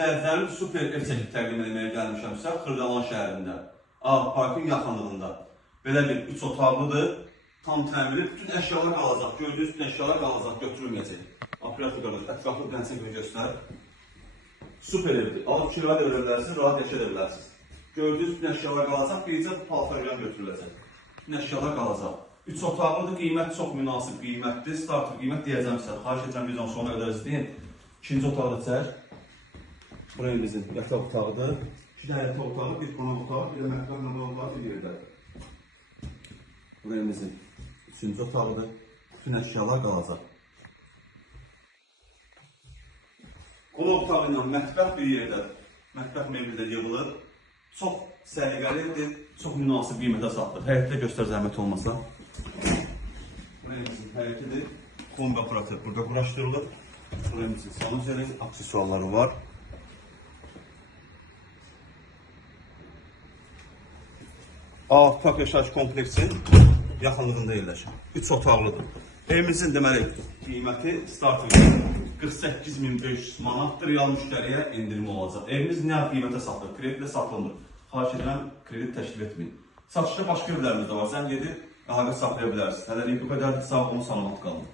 izləyicilərim, super ev çəkib təqdim etməyə gəlmişəmsə, Xırdalan şəhərində, Ağ Parkın yaxınlığında. Belə bir 3 otaqlıdır, tam təmiri, bütün əşyalar qalacaq, gördüyünüz bütün əşyalar qalacaq, götürülməyəcək. Operator qardaş, ətraflı dənsə görə göstərir. Super evdir, alıb kira da verə bilərsiniz, rahat yaşa da bilərsiniz. Gördüyünüz bütün əşyalar qalacaq, biricə paltardan götürüləcək. Bütün əşyalar qalacaq. 3 otaqlıdır, qiymət çox münasib qiymətdir, starter qiymət deyəcəm sizə. Xahiş edirəm videonun sonuna qədər izləyin. İkinci otağı da çək. Buraya bizim yataq otağıdır. 2 dənə yataq otağı, bir qonaq otağı, bir də mətbəx otağı bir yerdə. Buraya bizim 3-cü otağıdır. Bütün əşyalar qalacaq. Qonaq otağı ilə mətbəx bir yerdə. Mətbəx mebeli də yığılır. Çox səliqəlidir, çox münasib qiymətə satılır. Həyətdə göstər zəhmət olmasa. Buraya bizim həyətidir. Kombi aparatı burada quraşdırılır. Buraya bizim sanuzelin aksesuarları var. Ağ Park yaşayış kompleksinin yaxınlığında yerləşir. 3 otaqlıdır. Evimizin deməli qiyməti starter 48.500 manatdır. Real müştəriyə endirim olacaq. Evimiz nə qiymətə satılır? Kreditlə satılmır. Xahiş edirəm, kredit təşkil etməyin. Satışda başqa evlərimiz də var. Zəng edib əlaqə saxlaya bilərsiniz. Hələlik bu qədərdir. Sağ olun, salamat qalın.